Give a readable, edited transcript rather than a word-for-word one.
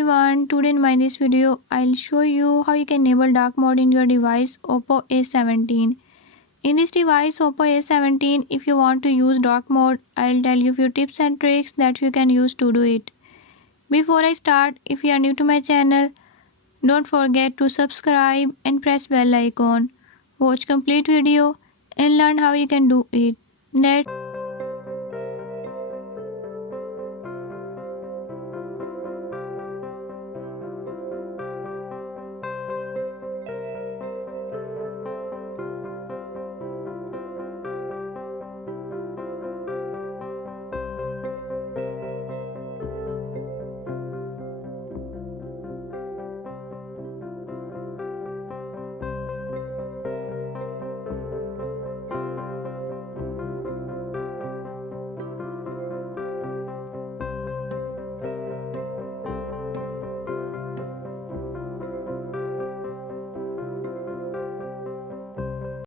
everyone, today in this video I'll show you how you can enable dark mode in your device Oppo A17. In this device Oppo A17, if you want to use dark mode, I'll tell you few tips and tricks that you can use to do it. Before I start, if you are new to my channel, don't forget to subscribe and press bell icon. Watch complete video and learn how you can do it. Let's